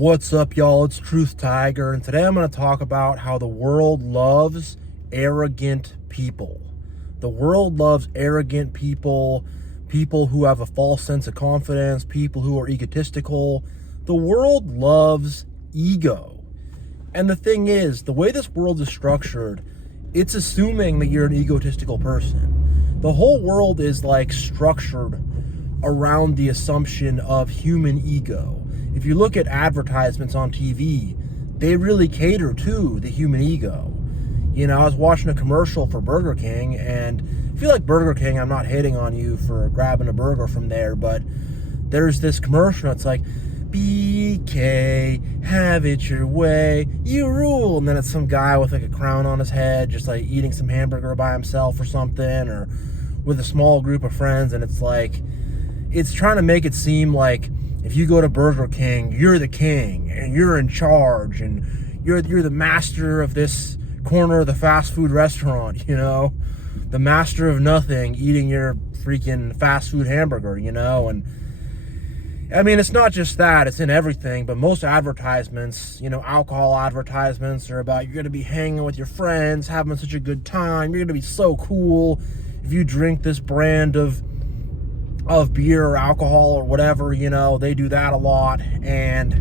What's up, y'all? It's TruthTiger, and today I'm going to talk about how the world loves arrogant people. The world loves arrogant people, people who have a false sense of confidence, people who are egotistical. The world loves ego. And the thing is, the way this world is structured, it's assuming that you're an egotistical person. The whole world is like structured around the assumption of human ego. If you look at advertisements on TV, they really cater to the human ego. You know, I was watching a commercial for Burger King, and I feel like Burger King, I'm not hating on you for grabbing a burger from there, but there's this commercial, it's like, BK, have it your way, you rule. And then it's some guy with like a crown on his head, just like eating some hamburger by himself or something, or with a small group of friends, and it's like, it's trying to make it seem like if you go to Burger King, you're the king and you're in charge and you're the master of this corner of the fast food restaurant, you know, the master of nothing, eating your freaking fast food hamburger, you know. And I mean, it's not just that, it's in everything, but most advertisements, you know, alcohol advertisements are about you're going to be hanging with your friends, having such a good time, you're going to be so cool if you drink this brand of beer or alcohol or whatever, you know. They do that a lot. And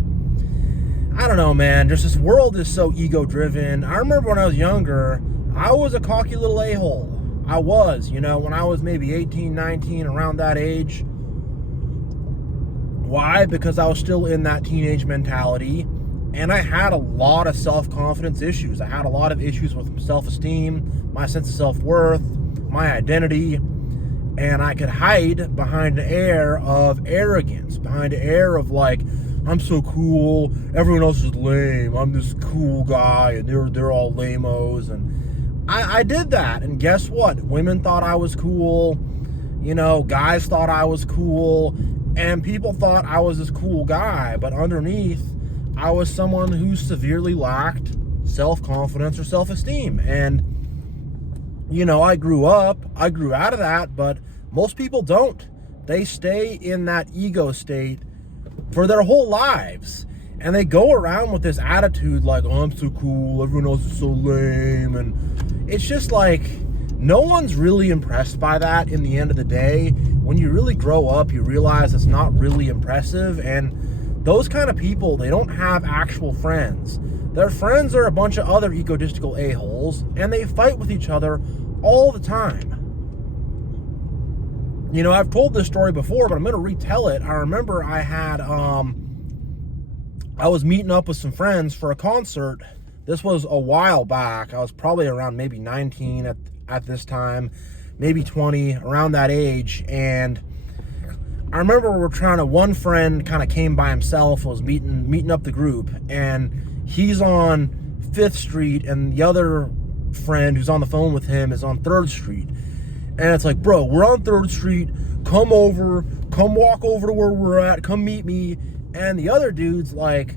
I don't know, man, just this world is so ego driven. I remember when I was younger, I was a cocky little a-hole. I was, you know, when I was maybe 18, 19, around that age. Why? Because I was still in that teenage mentality, and I had a lot of self-confidence issues. I had a lot of issues with self-esteem, my sense of self-worth, my identity. And I could hide behind an air of arrogance, behind an air of like, I'm so cool, everyone else is lame, I'm this cool guy, and they're all lame-os. And I did that, and guess what? Women thought I was cool, you know, guys thought I was cool, and people thought I was this cool guy, but underneath, I was someone who severely lacked self-confidence or self-esteem. And you know, I grew out of that, but most people don't. They stay in that ego state for their whole lives. And they go around with this attitude like, oh, I'm so cool, everyone else is so lame. And it's just like, no one's really impressed by that in the end of the day. When you really grow up, you realize it's not really impressive. And those kind of people, they don't have actual friends. Their friends are a bunch of other egotistical a-holes, and they fight with each other all the time. You know, I've told this story before, but I'm going to retell it. I remember I was meeting up with some friends for a concert. This was a while back. I was probably around maybe 19 at this time, maybe 20, around that age. And I remember one friend kind of came by himself, was meeting up the group, and he's on 5th Street, and the other friend who's on the phone with him is on 3rd Street. And it's like, bro, we're on 3rd Street, come walk over to where we're at, come meet me. And the other dude's like,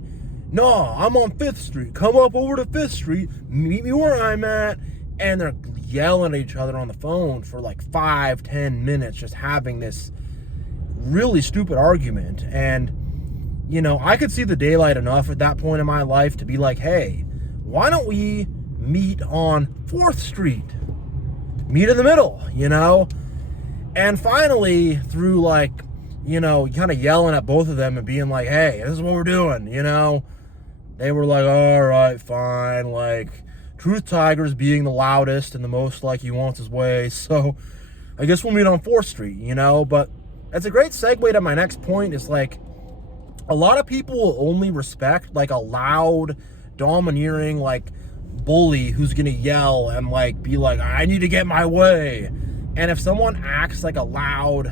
no, I'm on 5th Street, come up over to 5th Street, meet me where I'm at. And they're yelling at each other on the phone for like 5-10 minutes, just having this really stupid argument. And you know, I could see the daylight enough at that point in my life to be like, hey, why don't we meet on 4th Street? Meet in the middle, you know? And finally, through like, you know, kind of yelling at both of them and being like, hey, this is what we're doing, you know? They were like, all right, fine. Like, TruthTiger's being the loudest and the most like he wants his way, so I guess we'll meet on 4th Street, you know? But that's a great segue to my next point. Is like, a lot of people will only respect like a loud, domineering, like bully who's gonna yell and like be like, I need to get my way. And if someone acts like a loud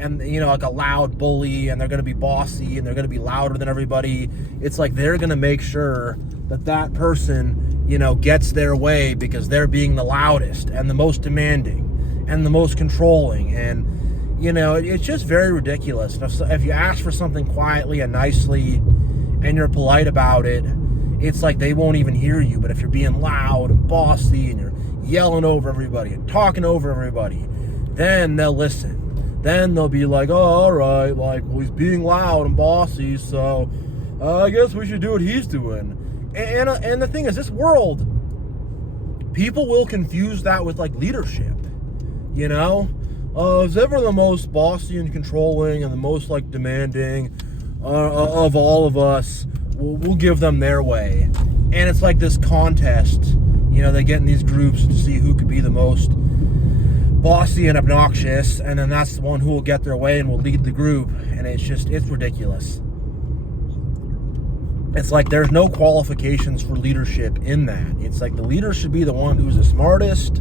and, you know, like a loud bully, and they're gonna be bossy and they're gonna be louder than everybody, it's like they're gonna make sure that person, you know, gets their way because they're being the loudest and the most demanding and the most controlling. And you know, it's just very ridiculous. If you ask for something quietly and nicely and you're polite about it, it's like they won't even hear you. But if you're being loud and bossy and you're yelling over everybody and talking over everybody, then they'll listen. Then they'll be like, oh, all right, like, well, he's being loud and bossy, so I guess we should do what he's doing. And the thing is, this world, people will confuse that with like leadership, you know? Is ever the most bossy and controlling and the most like demanding of all of us, we'll give them their way. And it's like this contest, you know, they get in these groups to see who could be the most bossy and obnoxious, and then that's the one who will get their way and will lead the group. And it's ridiculous. It's like there's no qualifications for leadership in that. It's like the leader should be the one who's the smartest,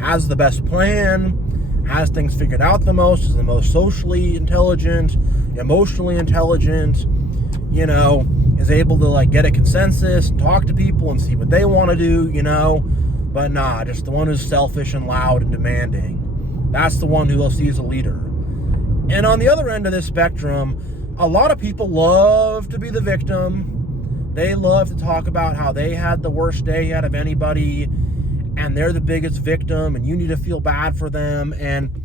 has the best plan, has things figured out the most, is the most socially intelligent, emotionally intelligent, you know, is able to like get a consensus and talk to people and see what they want to do, you know. But nah, just the one who's selfish and loud and demanding. That's the one who they'll see as a leader. And on the other end of this spectrum, a lot of people love to be the victim. They love to talk about how they had the worst day out of anybody, and they're the biggest victim, and you need to feel bad for them, and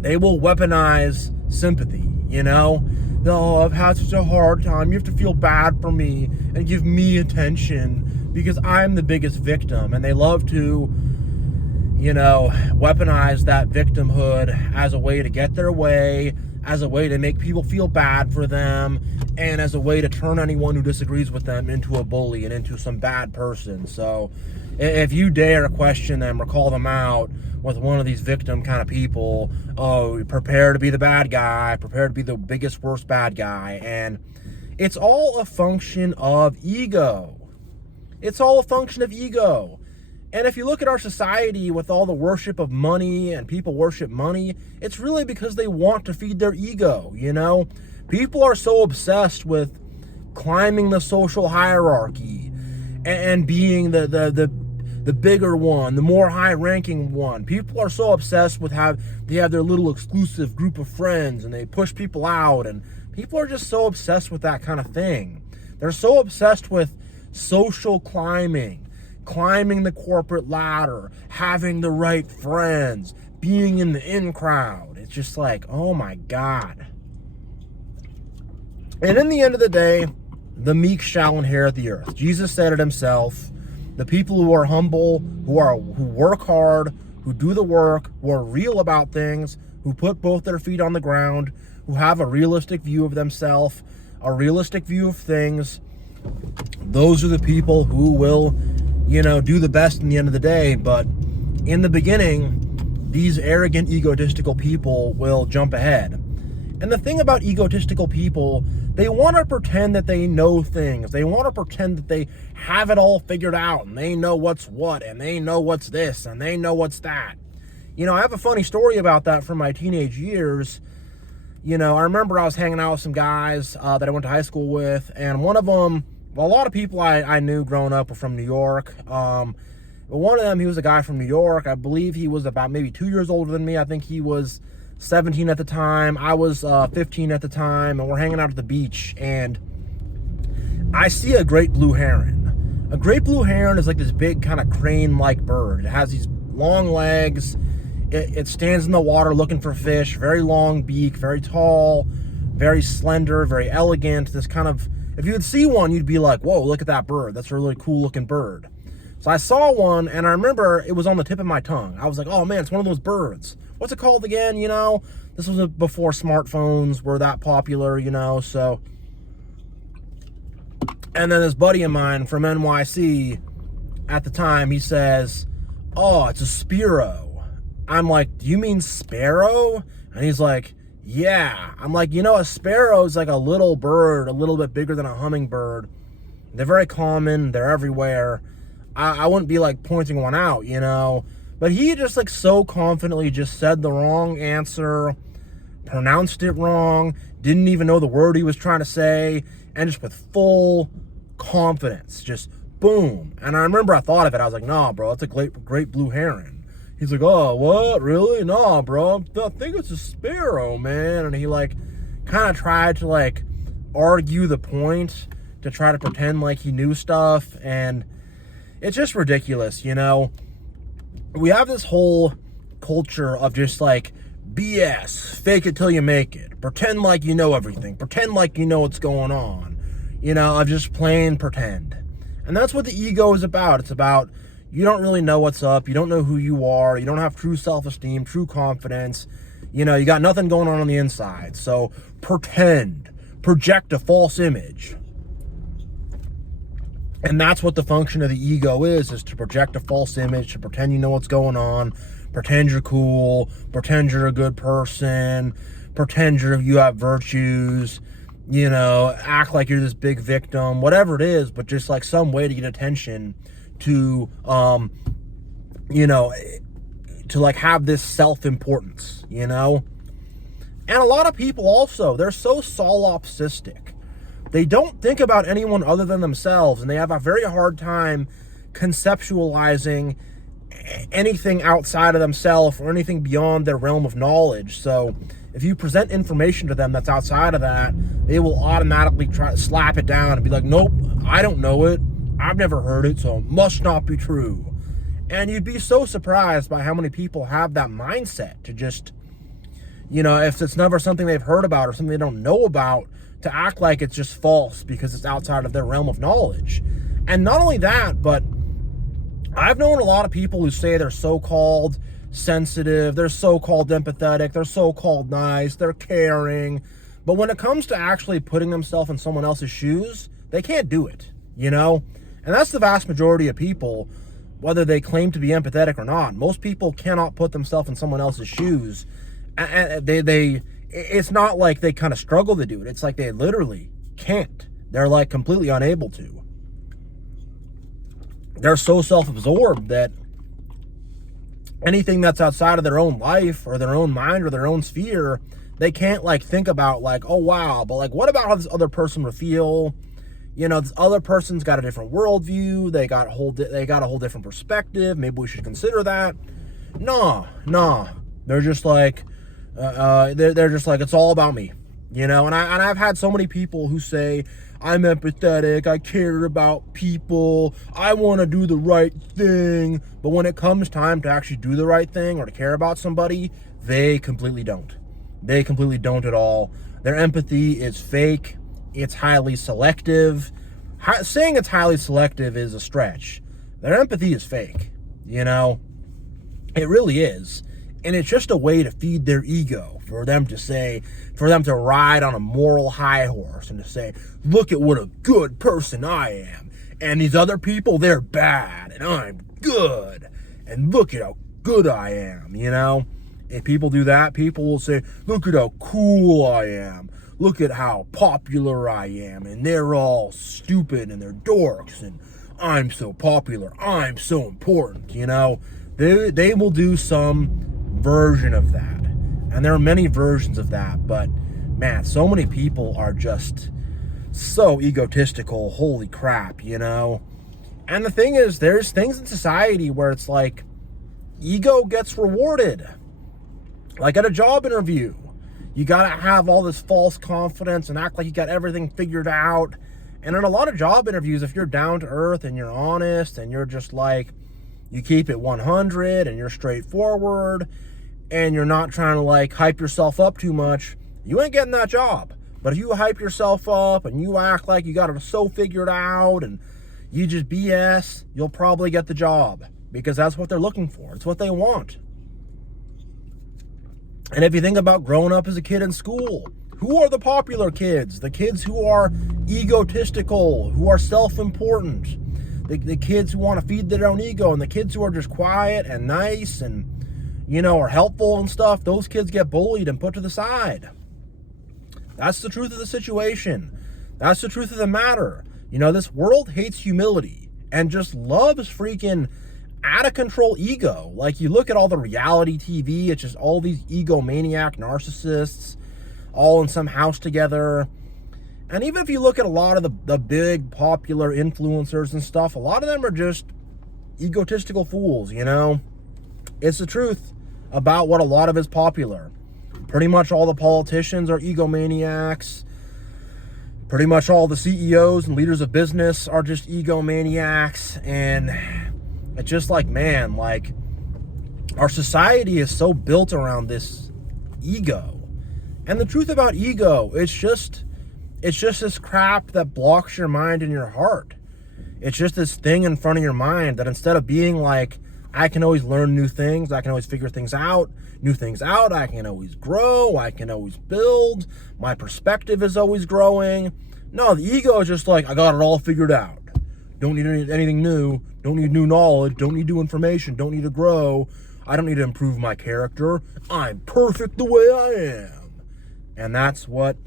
they will weaponize sympathy, you know? Oh, I've had such a hard time. You have to feel bad for me and give me attention because I'm the biggest victim. And they love to, you know, weaponize that victimhood as a way to get their way, as a way to make people feel bad for them, and as a way to turn anyone who disagrees with them into a bully and into some bad person. So if you dare question them or call them out with one of these victim kind of people, oh, prepare to be the bad guy, prepare to be the biggest, worst bad guy. And it's all a function of ego. It's all a function of ego. And if you look at our society with all the worship of money and people worship money, it's really because they want to feed their ego, you know? People are so obsessed with climbing the social hierarchy and being the bigger one, the more high-ranking one. People are so obsessed with how they have their little exclusive group of friends and they push people out, and people are just so obsessed with that kind of thing. They're so obsessed with social climbing the corporate ladder, having the right friends, being in the in crowd. It's just like, oh my God. And in the end of the day, the meek shall inherit the earth. Jesus said it himself. The people who are humble, who work hard, who do the work, who are real about things, who put both their feet on the ground, who have a realistic view of themselves, a realistic view of things, those are the people who will, you know, do the best in the end of the day. But in the beginning, these arrogant, egotistical people will jump ahead. And the thing about egotistical people, they want to pretend that they know things. They want to pretend that they have it all figured out, and they know what's what, and they know what's this, and they know what's that. You know, I have a funny story about that from my teenage years. You know, I remember I was hanging out with some guys that I went to high school with, and one of them, well, a lot of people I knew growing up were from New York. But one of them, he was a guy from New York. I believe he was about maybe 2 years older than me. I think he was 17 at the time. I was 15 at the time, and we're hanging out at the beach, and I see a great blue heron. A great blue heron is like this big kind of crane-like bird. It has these long legs. It stands in the water looking for fish. Very long beak, very tall, very slender, very elegant. This kind of, if you would see one, you'd be like, whoa, look at that bird. That's a really cool looking bird. So I saw one, and I remember it was on the tip of my tongue. I was like, oh man, it's one of those birds. What's it called again, you know? This was before smartphones were that popular, you know, so. And then this buddy of mine from NYC at the time, he says, oh, it's a sparrow. I'm like, do you mean sparrow? And he's like, yeah. I'm like, you know, a sparrow is like a little bird, a little bit bigger than a hummingbird. They're very common. They're everywhere. I wouldn't be like pointing one out, you know. But he just like so confidently just said the wrong answer, pronounced it wrong, didn't even know the word he was trying to say, and just with full confidence, just boom. And I remember I thought of it. I was like, nah, bro, it's a great blue heron. He's like, oh, what? Really? Nah, bro, I think it's a sparrow, man. And he like kind of tried to like argue the point to try to pretend like he knew stuff. And it's just ridiculous, you know? We have this whole culture of just like BS, fake it till you make it, pretend like you know everything, pretend like you know what's going on. of just plain pretend. And that's what the ego is about. It's about, you don't really know what's up. You don't know who you are. You don't have true self-esteem, true confidence. You got nothing going on the inside. So pretend, project a false image. And that's what the function of the ego is to project a false image, to pretend you know what's going on, pretend you're cool, pretend you're a good person, pretend you have virtues, act like you're this big victim, whatever it is, but just like some way to get attention to, to like have this self-importance, And a lot of people also, they're so solipsistic. They don't think about anyone other than themselves, and they have a very hard time conceptualizing anything outside of themselves or anything beyond their realm of knowledge. So if you present information to them that's outside of that, they will automatically try to slap it down and be like, nope, I don't know it. I've never heard it, so it must not be true. And you'd be so surprised by how many people have that mindset to just, if it's never something they've heard about or something they don't know about, to act like it's just false because it's outside of their realm of knowledge. And not only that, but I've known a lot of people who say they're so-called sensitive, they're so-called empathetic, they're so-called nice, they're caring, but when it comes to actually putting themselves in someone else's shoes, they can't do it, And that's the vast majority of people, whether they claim to be empathetic or not. Most people cannot put themselves in someone else's shoes, and it's not like they kind of struggle to do it. It's like they literally can't. They're like completely unable to. They're so self-absorbed that anything that's outside of their own life or their own mind or their own sphere, they can't like think about like, oh wow, but like what about how this other person would feel? This other person's got a different worldview. They got a whole different perspective. Maybe we should consider that. Nah. They're just like, they're just like, it's all about me, And I've had so many people who say, I'm empathetic, I care about people, I want to do the right thing. But when it comes time to actually do the right thing or to care about somebody, they completely don't. They completely don't at all. Their empathy is fake. It's highly selective. Saying it's highly selective is a stretch. Their empathy is fake, It really is. And it's just a way to feed their ego, for them to ride on a moral high horse and to say, look at what a good person I am. And these other people, they're bad and I'm good. And look at how good I am, If people do that, people will say, look at how cool I am. Look at how popular I am. And they're all stupid and they're dorks. And I'm so popular. I'm so important, They will do some version of that, and there are many versions of that, but man, so many people are just so egotistical. Holy crap, And the thing is, there's things in society where it's like ego gets rewarded. Like at a job interview, you gotta have all this false confidence and act like you got everything figured out. And in a lot of job interviews, if you're down to earth and you're honest and you're just like, you keep it 100 and you're straightforward and you're not trying to like hype yourself up too much, you ain't getting that job. But if you hype yourself up and you act like you got it so figured out and you just BS, you'll probably get the job, because that's what they're looking for. It's what they want. And if you think about growing up as a kid in school, who are the popular kids? The kids who are egotistical, who are self-important, the kids who want to feed their own ego, and the kids who are just quiet and nice and are helpful and stuff, those kids get bullied and put to the side. That's the truth of the situation. That's the truth of the matter. This world hates humility and just loves freaking out of control ego. Like, you look at all the reality TV, it's just all these egomaniac narcissists all in some house together. And even if you look at a lot of the big popular influencers and stuff, a lot of them are just egotistical fools, It's the truth about what a lot of is popular. Pretty much all the politicians are egomaniacs. Pretty much all the CEOs and leaders of business are just egomaniacs. And it's just like, man, like, our society is so built around this ego. And the truth about ego, it's It's just this crap that blocks your mind and your heart. It's just this thing in front of your mind that instead of being like, I can always learn new things, I can always figure new things out, I can always grow, I can always build, my perspective is always growing. No, the ego is just like, I got it all figured out. Don't need anything new, don't need new knowledge, don't need new information, don't need to grow, I don't need to improve my character, I'm perfect the way I am. And that's what,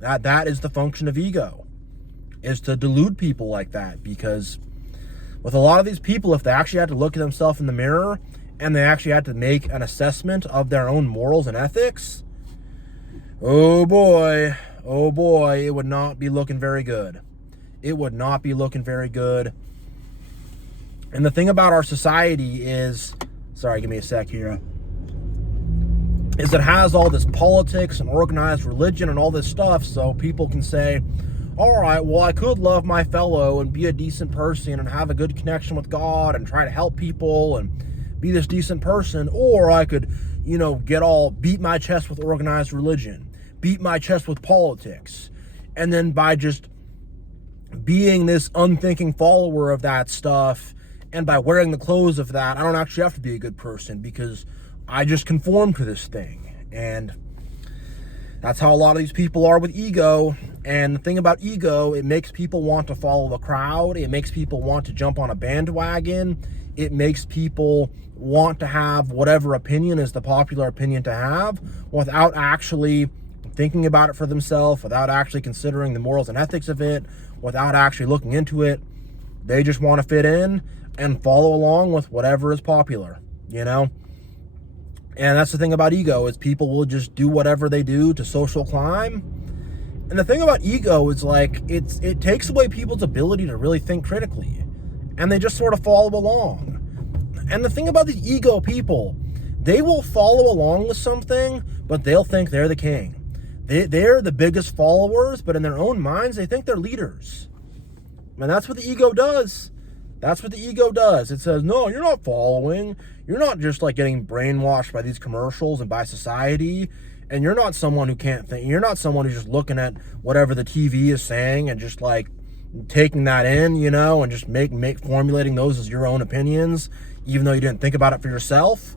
that is the function of ego, is to delude people like that. Because with a lot of these people, if they actually had to look at themselves in the mirror and they actually had to make an assessment of their own morals and ethics, oh boy, it would not be looking very good. It would not be looking very good. And the thing about our society is, sorry, give me a sec here, is it has all this politics and organized religion and all this stuff, so people can say, all right, well, I could love my fellow and be a decent person and have a good connection with God and try to help people and be this decent person, or I could, beat my chest with organized religion, beat my chest with politics, and then by just being this unthinking follower of that stuff and by wearing the clothes of that, I don't actually have to be a good person because I just conform to this thing. And that's how a lot of these people are with ego. And the thing about ego, it makes people want to follow the crowd. It makes people want to jump on a bandwagon. It makes people want to have whatever opinion is the popular opinion to have without actually thinking about it for themselves, without actually considering the morals and ethics of it, without actually looking into it. They just want to fit in and follow along with whatever is popular, And that's the thing about ego, is people will just do whatever they do to social climb. And the thing about ego is like, it takes away people's ability to really think critically. And they just sort of follow along. And the thing about these ego people, they will follow along with something, but they'll think they're the king. They're the biggest followers, but in their own minds, they think they're leaders. And that's what the ego does. That's what the ego does. It says, no, you're not following. You're not just like getting brainwashed by these commercials and by society. And you're not someone who can't think. You're not someone who's just looking at whatever the TV is saying and just like taking that in, and just formulating those as your own opinions, even though you didn't think about it for yourself.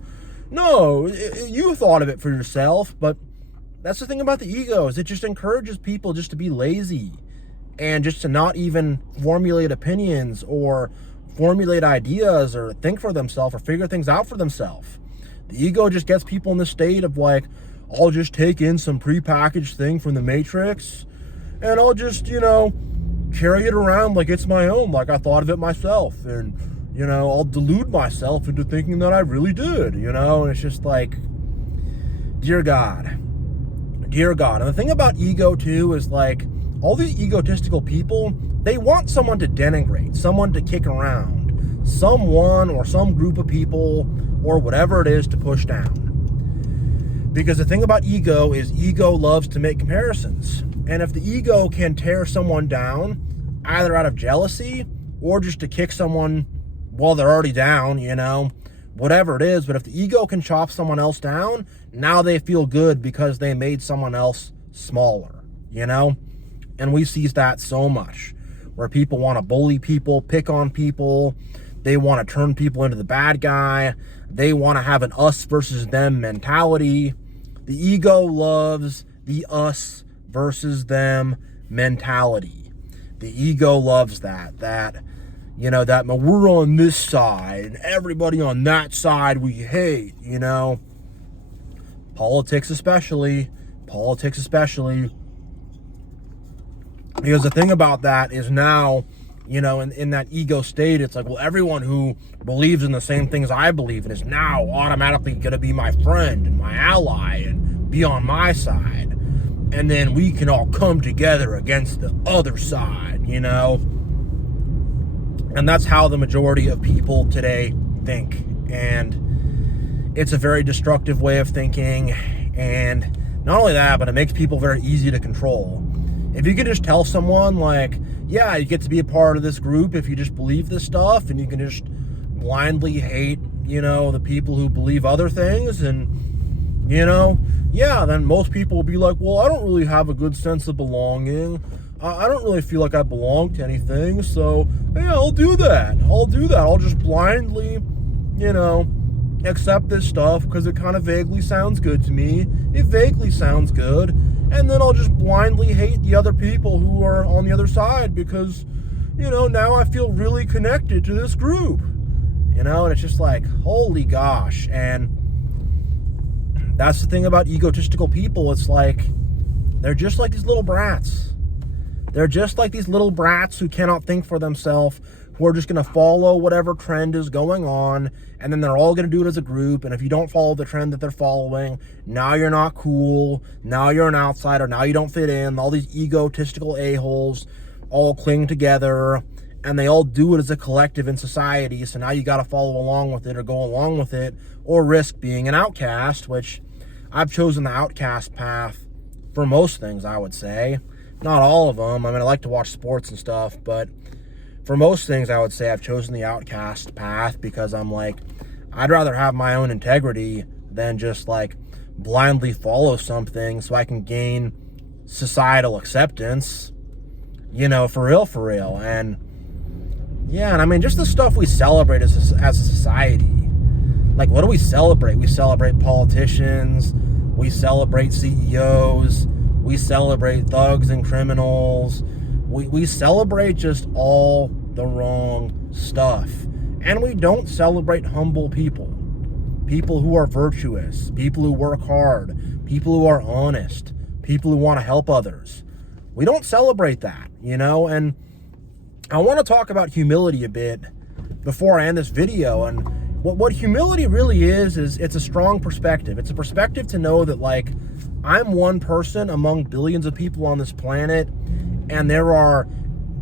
No, you thought of it for yourself, but that's the thing about the ego, is it just encourages people just to be lazy and just to not even formulate opinions or formulate ideas or think for themselves or figure things out for themselves. The ego just gets people in the state of like, I'll just take in some prepackaged thing from the Matrix and I'll just, carry it around like it's my own, like I thought of it myself. And, I'll delude myself into thinking that I really did, and it's just like, dear God. And the thing about ego too is like, all these egotistical people, they want someone to denigrate, someone to kick around, someone or some group of people or whatever it is to push down. Because the thing about ego is ego loves to make comparisons. And if the ego can tear someone down, either out of jealousy or just to kick someone while they're already down, whatever it is, but if the ego can chop someone else down, now they feel good because they made someone else smaller, And we see that so much, where people want to bully people, pick on people, they want to turn people into the bad guy, they want to have an us versus them mentality. The ego loves the us versus them mentality. The ego loves that we're on this side and everybody on that side we hate, Politics especially. Because the thing about that is now, in that ego state, it's like, well, everyone who believes in the same things I believe in is now automatically going to be my friend and my ally and be on my side. And then we can all come together against the other side, And that's how the majority of people today think. And it's a very destructive way of thinking. And not only that, but it makes people very easy to control. If you could just tell someone like, yeah, you get to be a part of this group if you just believe this stuff, and you can just blindly hate, the people who believe other things, and, you know, yeah, then most people will be like, well, I don't really have a good sense of belonging. I don't really feel like I belong to anything, so yeah, I'll do that. I'll just blindly, you know, accept this stuff because it kind of vaguely sounds good to me. It vaguely sounds good. And then I'll just blindly hate the other people who are on the other side because, you know, now I feel really connected to this group. You know, and it's just like, holy gosh. And that's the thing about egotistical people. It's like, they're just like these little brats. They're just like these little brats who cannot think for themselves, who are just going to follow whatever trend is going on, and then they're all going to do it as a group. And if you don't follow the trend that they're following, now you're not cool, now you're an outsider, now you don't fit in. All these egotistical a-holes all cling together, and they all do it as a collective in society, so now you got to follow along with it or go along with it or risk being an outcast, which I've chosen the outcast path for most things, I would say. Not all of them. I mean, I like to watch sports and stuff, but for most things, I would say I've chosen the outcast path because I'm like, I'd rather have my own integrity than just like blindly follow something so I can gain societal acceptance, you know, for real. And yeah, and I mean, just the stuff we celebrate as a society. Like, what do we celebrate? We celebrate politicians. We celebrate CEOs. We celebrate thugs and criminals. We celebrate just all the wrong stuff. And we don't celebrate humble people. People who are virtuous. People who work hard. People who are honest. People who want to help others. We don't celebrate that, you know? And I want to talk about humility a bit before I end this video. And what humility really is it's a strong perspective. It's a perspective to know that, like, I'm one person among billions of people on this planet, and there are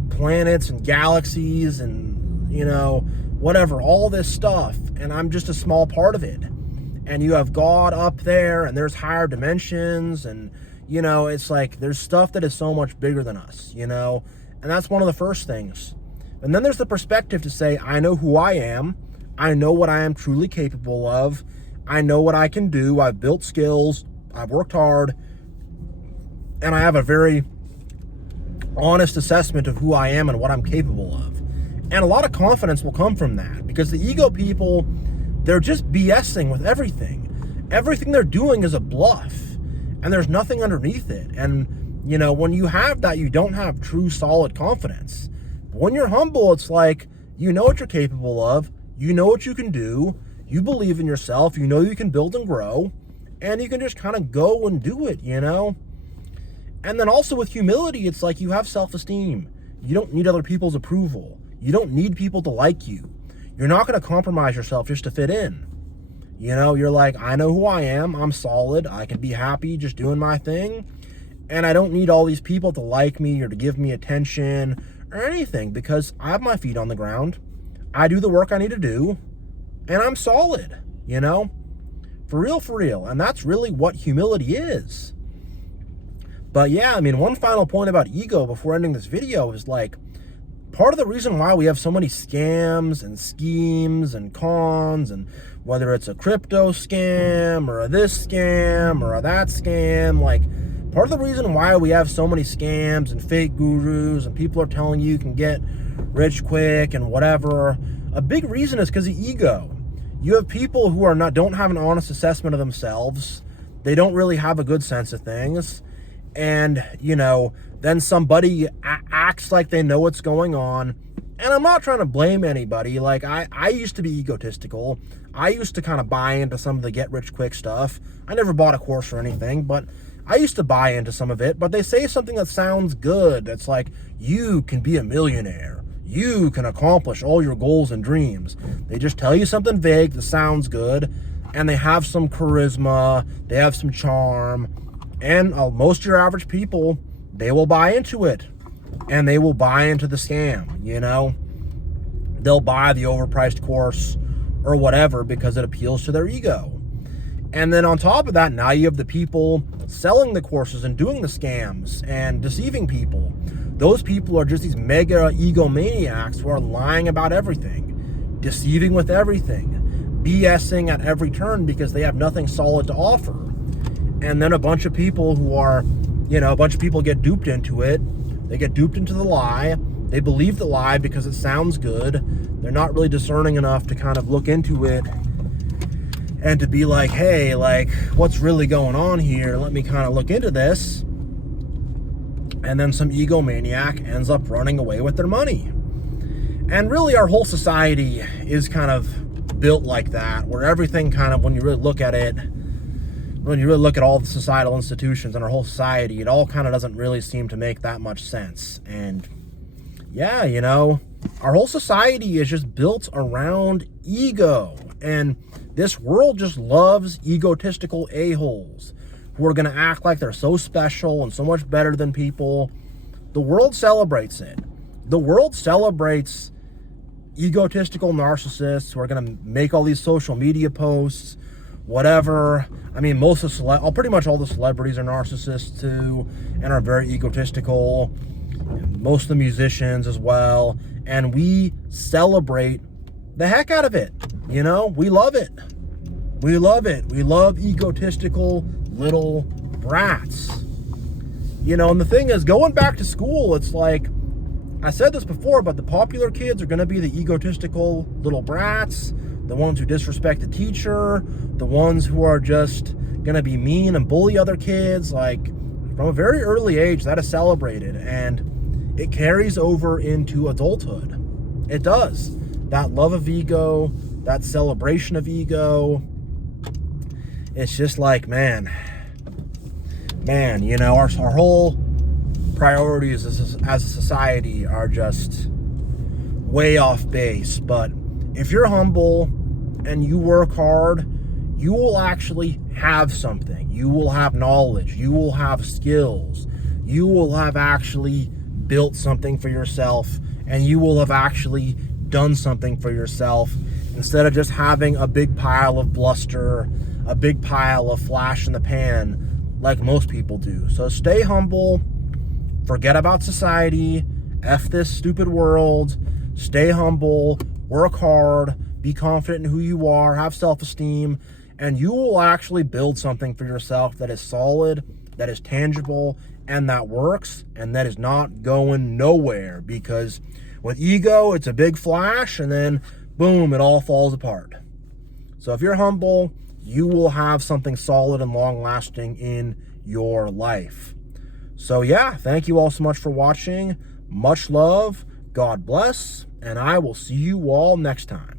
planets and galaxies and, you know, whatever, all this stuff, and I'm just a small part of it. And you have God up there, and there's higher dimensions, and, you know, it's like there's stuff that is so much bigger than us, you know, and that's one of the first things. And then there's the perspective to say, I know who I am. I know what I am truly capable of. I know what I can do. I've built skills. I've worked hard. And I have a very honest assessment of who I am and what I'm capable of. And a lot of confidence will come from that, because the ego people, they're just BSing with everything. Everything they're doing is a bluff, and there's nothing underneath it. And, you know, when you have that, you don't have true solid confidence. But when you're humble, it's like, you know what you're capable of. You know what you can do. You believe in yourself. You know you can build and grow. And you can just kind of go and do it, you know? And then also with humility, it's like you have self-esteem. You don't need other people's approval. You don't need people to like you. You're not going to compromise yourself just to fit in. You know, you're like, I know who I am. I'm solid. I can be happy just doing my thing. And I don't need all these people to like me or to give me attention or anything, because I have my feet on the ground. I do the work I need to do, and I'm solid, you know? For real. And that's really what humility is. But yeah, I mean, one final point about ego before ending this video is, like, part of the reason why we have so many scams and schemes and cons, and whether it's a crypto scam or a this scam or a that scam, like, part of the reason why we have so many scams and fake gurus and people are telling you can get rich quick and whatever, a big reason is because of ego. You have people who don't have an honest assessment of themselves. They don't really have a good sense of things. And, you know, then somebody acts like they know what's going on. And I'm not trying to blame anybody. Like, I used to be egotistical. I used to kind of buy into some of the get rich quick stuff. I never bought a course or anything, but I used to buy into some of it. But they say something that sounds good. That's like, you can be a millionaire. You can accomplish all your goals and dreams. They just tell you something vague that sounds good, and they have some charisma, they have some charm, and most of your average people, they will buy into it, and they will buy into the scam, you know? They'll buy the overpriced course or whatever because it appeals to their ego. And then on top of that, now you have the people selling the courses and doing the scams and deceiving people. Those people are just these mega egomaniacs who are lying about everything, deceiving with everything, BSing at every turn because they have nothing solid to offer. And then a bunch of people who are, a bunch of people get duped into it. They get duped into the lie. They believe the lie because it sounds good. They're not really discerning enough to kind of look into it and to be like, hey, like, what's really going on here? Let me kind of look into this. And then some egomaniac ends up running away with their money. And really, our whole society is kind of built like that, where everything kind of, when you really look at it, when you really look at all the societal institutions in our whole society, it all kind of doesn't really seem to make that much sense. And yeah, our whole society is just built around ego. And this world just loves egotistical a-holes who are going to act like they're so special and so much better than people. The world celebrates it. The world celebrates egotistical narcissists who are going to make all these social media posts, whatever. I mean, pretty much all the celebrities are narcissists too, and are very egotistical. Most of the musicians as well. And we celebrate the heck out of it. We love it. We love it. We love egotistical little brats. And the thing is, going back to school, it's like, I said this before, but the popular kids are going to be the egotistical little brats, the ones who disrespect the teacher, the ones who are just going to be mean and bully other kids. Like, from a very early age, that is celebrated, and it carries over into adulthood. It does. That love of ego, that celebration of ego. It's just like, man, our whole priorities as a society are just way off base. But if you're humble and you work hard, you will actually have something. You will have knowledge. You will have skills. You will have actually built something for yourself, and you will have actually done something for yourself instead of just having a big pile of bluster, a big pile of flash in the pan like most people do. So stay humble. Forget about society. F this stupid world. Stay humble. Work hard. Be confident in who you are. Have self-esteem. And you will actually build something for yourself that is solid, that is tangible, and that works, and that is not going nowhere. Because with ego, it's a big flash, and then boom, it all falls apart. So if you're humble, you will have something solid and long-lasting in your life. So yeah, thank you all so much for watching. Much love, God bless, and I will see you all next time.